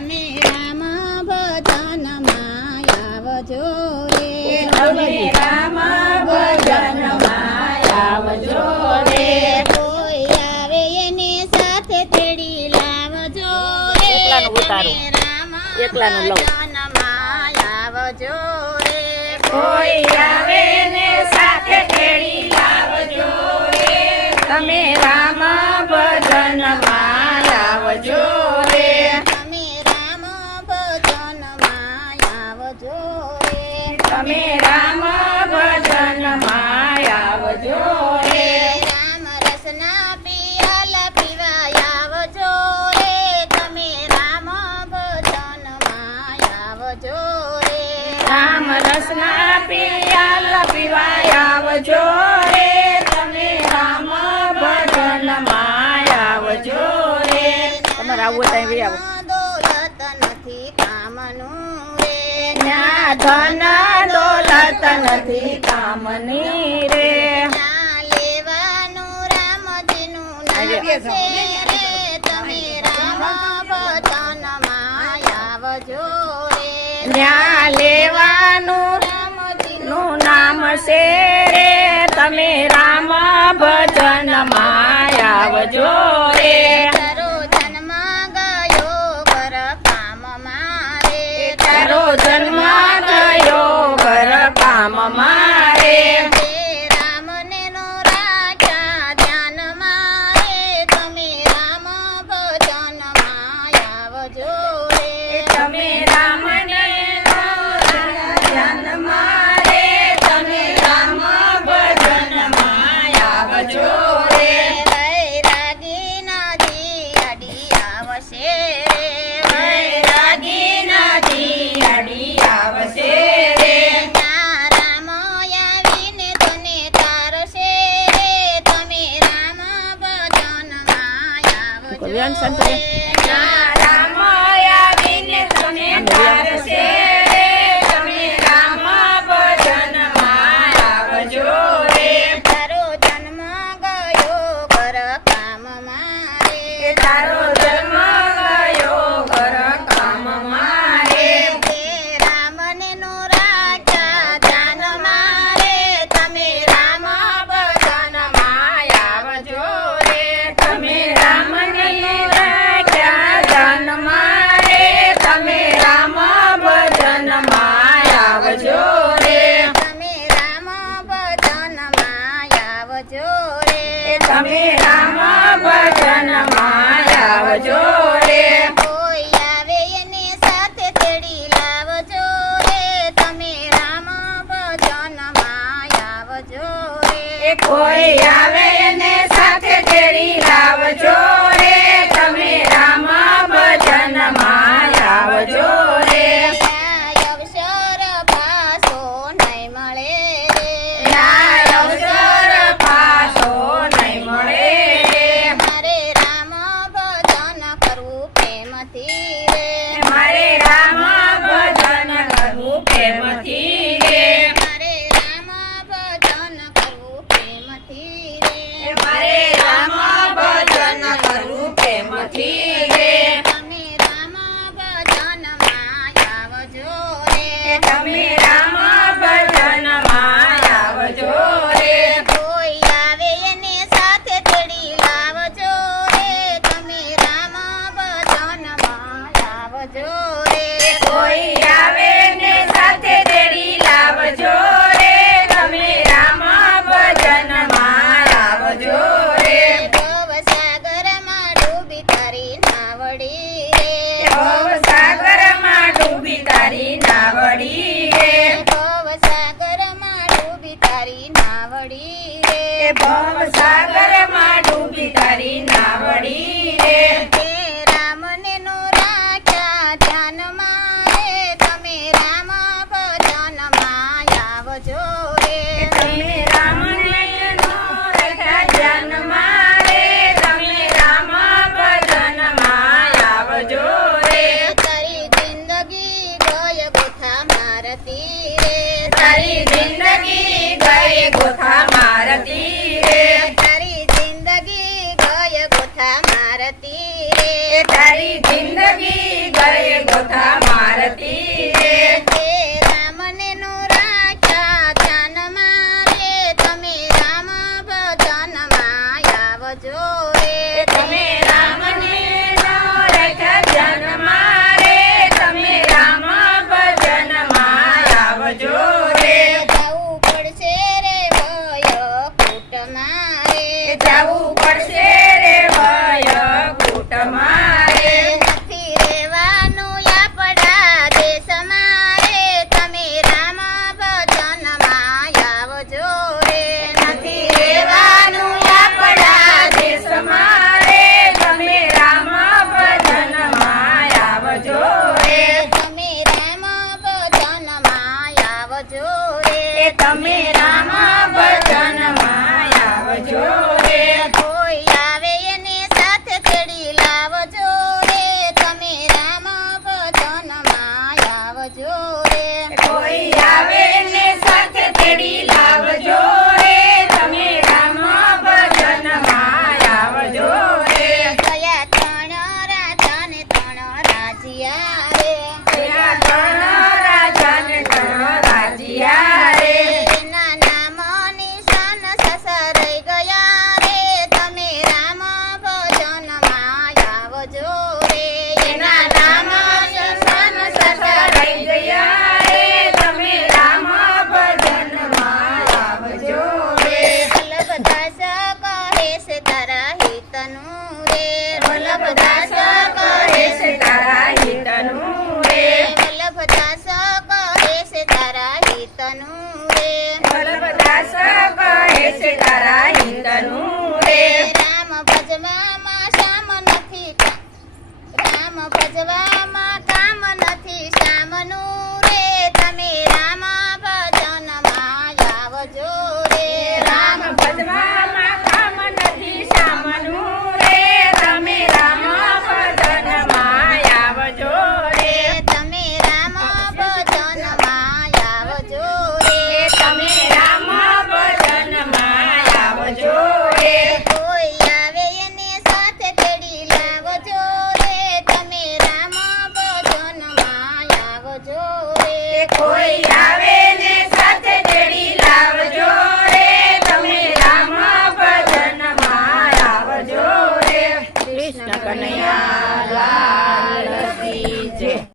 તમે રામ ભજનમાં આવજો રે તમે રામ ભજનમાં આવજો રે કોઈ આવે એની સાથે તેડી લાવજો રે એકલાનું ઉતારો. તમે રામ એકલાનું લઉં. ભજનમાં આવજો રે કોઈ આવે ને સાથે તેડી લાવજો રે તમે રામ ભજનમાં આવજો રે તમે રામ ભજનમાં આવજો રે તમે રામ ભજનમાં આવજો રે રામ રસના પિયાલ પીવા આવજો રે તમે રામ ભજનમાં આવજો રે રામ રસના પિયાલ પીવાય આવજો રે તમે રામ ભજનમાં આવજો રે તમારે આવું હોય ત્યાં આવો દોલત નથી કામનું રે ના ધન દોલત નથી કામની રે ના લેવાનું રામજીનું નામ છે રે તમે રામ ભજનમાં આવજો રે ત્યાં લેવાનું રામજીનું નું નામ છે રે તમે રામ ભજનમાં આવજો રે તારો જન્મ ગયો ઘર કામમાં રે તારો જન્મ ગયો ઘર કામ મારે હે રામને નો રાજા ધ્યાનમાં રે તમે રામ ભજનમાં આવજો રે તમે રામને ધ્યાન મારે તમે રામ ભજનમાં આવજો રે વૈરાગી નદી અડી આવશે રે વૈરાગી નદી અડી આવશે રે ત્યાં રામ આવીને તને તારશે રે તમે રામ ભજનમાં આવજો રે રામ આવીને તમે તારશે રે તમે રામ ભજનમાં આવજો રે તારો જન્મ ગયો ઘર કામમાં રે તારો જન્મ ગયો ઘર કામ મારે હે રામને નો રાજા ધ્યાનમાં રે તમે રામ ભજનમાં આવજો રે તમે રામને રાખ્યા ધન મારે તમે રામ ભજનમાં આવજો રે તમે રામ ભજનમાં આવજો રે તમે રામ ભજનમાં આવજો રે કોઈ આવે એની સાથે તેડી લાવજો રે તમે રામ ભજનમાં આવજો રે કોઈ આવે એને સાથે તેડી લાવજો રે તમે રામ ભજનમાં આવજો રે અવસર પાછો નહીં મળે રે ન્યાય અવસર પાછો નહીં મળે રે મારે રામ ભજન કરવું પ્રેમથી રે મારે રામ ભજન કરવું પ્રેમથી રે મારે રામ ભજન કરવું પ્રેમથી રે મારે રામ ભજન કરવું પ્રેમથી રે તમે રામ ભજનમાં આવજો રે તમે રામ ભજનમાં આવજો રે કોઈ આવે એની સાથે તેડી લાવજો રે તમે રામ ભજનમાં આવજો રે કોઈ આવે ને સાથે તેડી લાવજો રે તમે રામ ભજનમાં આવજો રે ભવસાગરમાં ડૂબી તારી નાવડી રે ભવસાગરમાં ડૂબી તારી નાવડી રે ભવસાગરમાં ડૂબી તારી નાવડી રે ભવસાગરમાં ડૂબી તારી નાવડી રે હે રામને નો રાખ્યા ધ્યાનમાં રે તમે રામ ભજનમાં આવજો રે તમે રામને નો રાખ્યા ધ્યાનમાં રે તમે રામ ભજનમાં આવજો રે તારી જિંદગી ગય ગોથા મારતી રે તારી જિંદગી ગઈ ગોથા મારતી રે તારી જિંદગી ગય ગોથા મારતી રે તારી જિંદગી ગઈ તમે રામ ભજનમાં આવજો રે. કોઈ આવે એને સાથે તેડી લાવજો રે તમે રામ ભજનમાં આવજો રે. કોઈ આવે ને સાથે તેડી લાવજો રે. તમે રામ ભજનમાં આવજો રે. ગયા ત્રણ રાજા ને ત્રણ રાજ્યા રે. ગયા ત્રણ